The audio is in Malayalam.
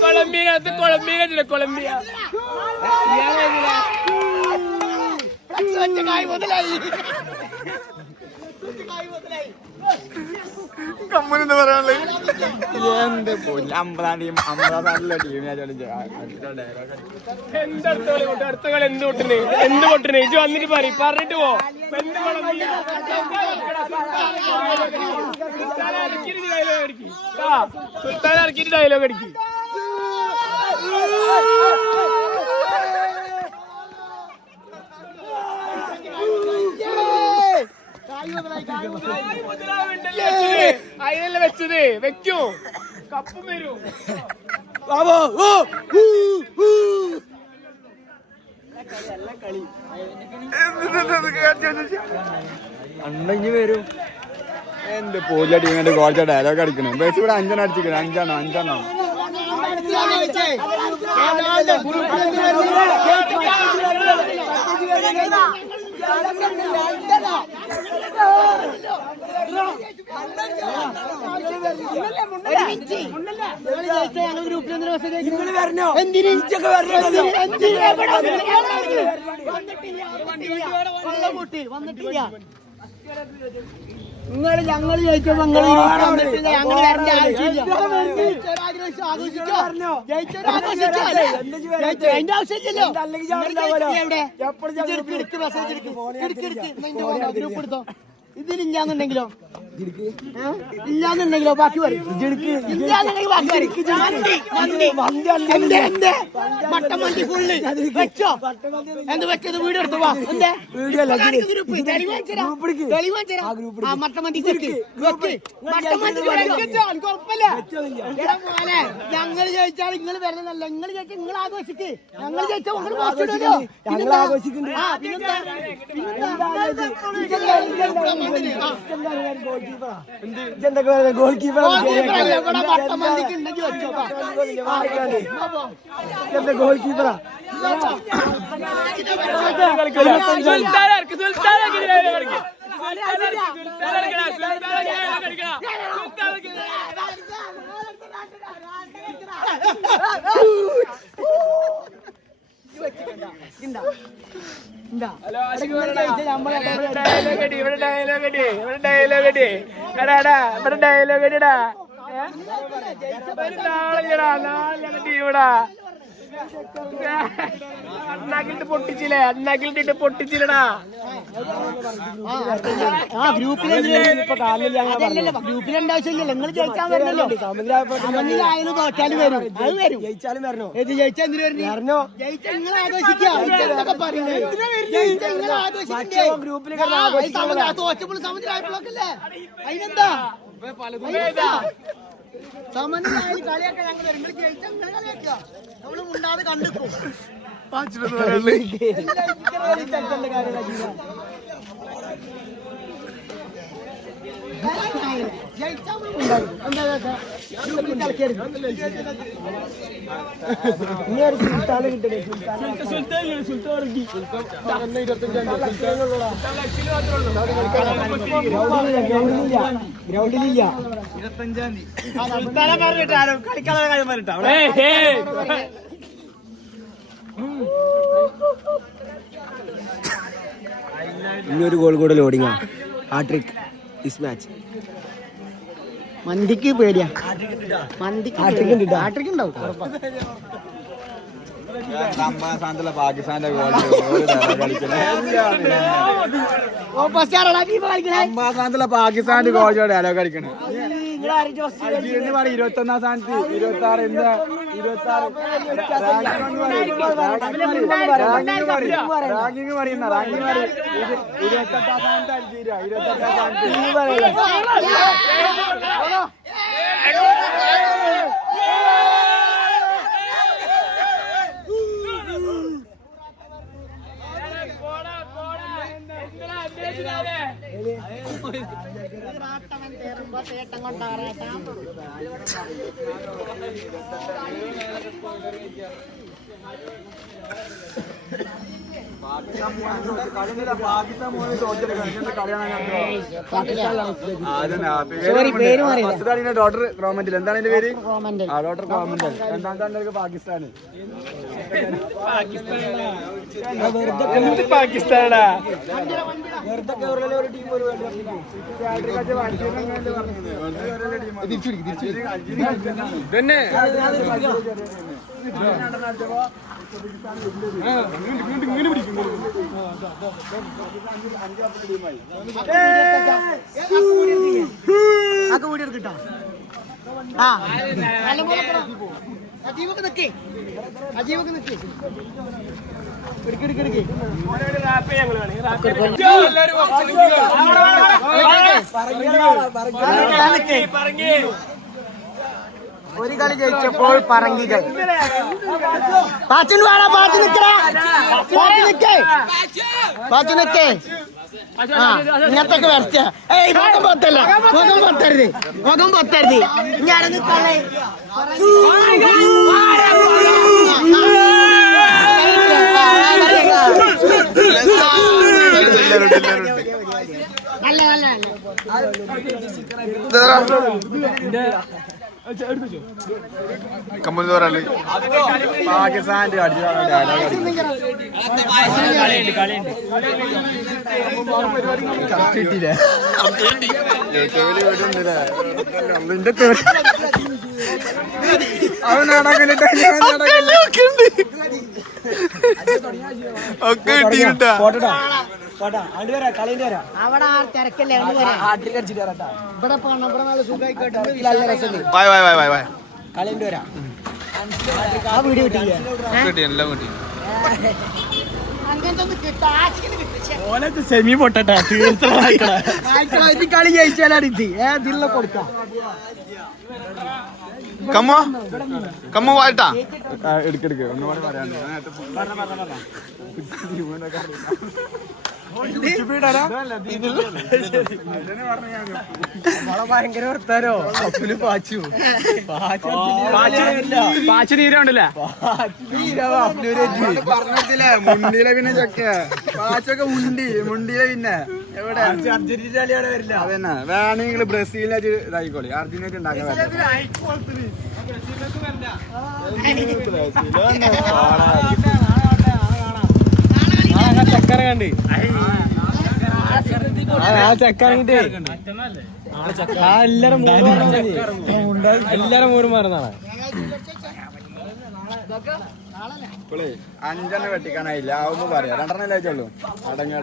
Colombia, Colombia, Colombia. കമ്മനെന്ന് പറയാനുള്ളത് എന്ത് അമ്പതാം ടീം അമ്പതാം ടീം അടുത്ത കളി എന്ത് പൊട്ടണേ ഇജ്ജ് വന്നിട്ട് പറഞ്ഞിട്ട് പോ സുൽത്താൻ ഇറക്കിയിട്ട് ഡയലോഗ് അടിക്കും അതിനല്ല വെച്ചത് വെക്കൂ കപ്പും വരൂ അണ്ടെങ്കിൽ വരും എന്ത് പൂജ ടീമിന്റെ കുറച്ച് ഡയലോഗ് അടിക്കണം ബസ് ഇവിടെ 5 അടിച്ചിരിക്കണം 5 നിങ്ങൾ ഞങ്ങൾ ജയിച്ചപ്പോ അതിന്റെ ആവശ്യമില്ലല്ലോ ഗ്രൂപ്പ് എടുത്തോ ഇതിലില്ലാന്നുണ്ടെങ്കിലോ ഇല്ലാന്നുണ്ടെങ്കിലോ ബാക്കി പറയും മട്ടൻ മന്തി ഫുള്ള് വെച്ചോ എന്ത് വെച്ചത് വീഡിയോ എടുത്തു വാ മട്ടൻ മന്തി ഞങ്ങൾ ജയിച്ചാൽ നിങ്ങൾ വരുന്നതല്ല നിങ്ങൾ ജയിച്ചാൽ നിങ്ങൾ ആഘോഷിക്ക് ഞങ്ങൾ ജയിച്ചാൽ ഞങ്ങൾ ആഘോഷിക്കുന്നുണ്ട് ഗോൾ കീപ്പർ ഗോൾ കീപ്പറാ അണ്ണാക്കിട്ട് പൊട്ടിച്ചില്ലടാ ഗ്രൂപ്പിലുണ്ടാവശ്യമില്ലല്ലോ നിങ്ങൾ ജയിക്കാൻ വരണല്ലോ സമനിലായാലും തോറ്റാലും വരും അത് വരും ജയിച്ചാലും വരണോ ഇത് ജയിച്ചാൽ എന്തിനു വരണോ ജയിച്ചാൽ നിങ്ങൾ ആഘോഷിക്കുക തോറ്റപ്പോൾ സമനിലായപ്പോഴൊക്കെ അതിനെന്താ സമനിലായി കളിയൊക്കെ ഞങ്ങൾ നിങ്ങൾ ജയിച്ചാൽ കളിയാക്കുക നമ്മള് മുണ്ടാതെ കണ്ടിപ്പോ ഗ്രൗണ്ടിലില്ല 25-ാം തീയതി കളിക്കാനുള്ള കാര്യം പറഞ്ഞിട്ടോ ഇനിയൊരു ഗോൾ കൂടെ ലോഡിങ്ങാ ഹാട്രിക് ദിസ് മാച്ച് മന്തിക്ക് പേടിയാ മന്തിക്ക് ഹാട്രിക് ഉണ്ടാവും പാകിസ്ഥാന്റെ പാകിസ്ഥാന്റെ കോച്ചോ ഡയലോഗ് കളിക്കണേ 21-ാം സ്ഥാനത്ത് 26 എന്താ 26 റാങ്കിങ് പറയുന്ന 28-ാം സ്ഥാനത്ത് അൽജീരിയ 28-ാം സ്ഥാനത്ത് പാകിസ്ഥാൻ മോനെ തോറ്റെടുക്കാൻ കളിയാണ് ഡോക്ടർ ഗവൺമെന്റിൽ എന്താണ് എന്റെ പേര് ഡോക്ടർ ഗവൺമെന്റ് രണ്ടാമത്തെ പാകിസ്ഥാന് പാകിസ്ഥാനാ തന്നെ കിട്ടോ അജീവൊക്കെ നിക്കേ അജീവൊക്കെ നിക്കേ ഒരു കളി ജയിച്ചപ്പോൾ പറങ്കികൾ പാച്ചിന് വേണ പാച്ചു നിക്കേ പാച്ചു നിക്കേ ഇങ്ങനത്തൊക്കെ വരച്ച ഏയ് മുഖം പൊത്തല്ല മുഖം പൊത്തരുത് ഞാൻ നിക്കല്ലേ നല്ല നല്ല പാകിസ്ഥാന്റെ അവിടെ ആ തിരക്കല്ലേ ഇവിടെ പോണം ഇവിടെ നല്ല സുഖമായിക്കോട്ടെ കളിന്റെ വരാം ആ വീഡിയോ കിട്ടിയില്ലേ അങ്ങനത്തെ സെമി പൊട്ടട്ടെ കളി ജയിച്ചാലാണ് ഇത് ഇതിലുള്ള കൊടുക്കാം കമ്മ വായിട്ടാ എടുക്കെടുക്ക് ഒന്നുകൂടെ പറയാനുണ്ട് ഭയങ്കര വർത്താനോ അപ്പുല് പാച്ചു പാച്ചു നീരുണ്ടല്ലേ പറഞ്ഞില്ലേ മുണ്ടിയിലെ പിന്നെ ചക്ക പാച്ചൊക്കെ മുണ്ടിയിലെ പിന്നെ എവിടെ അർജന്റീന വരില്ല അതന്നെ വേണമെങ്കിൽ ബ്രസീലിനെ ഇതായിക്കോളി അർജന്റീന ഉണ്ടാക്കാൻ ചക്കര കണ്ട് ചക്കറിട്ട് എല്ലാരും മൂരും മാറുന്നതാണ് അഞ്ചെണ്ണം വെട്ടിക്കാനായില്ല ആവുമ്പോ പറയാം രണ്ടെണ്ണം അയച്ചുള്ളൂ അടങ്ങി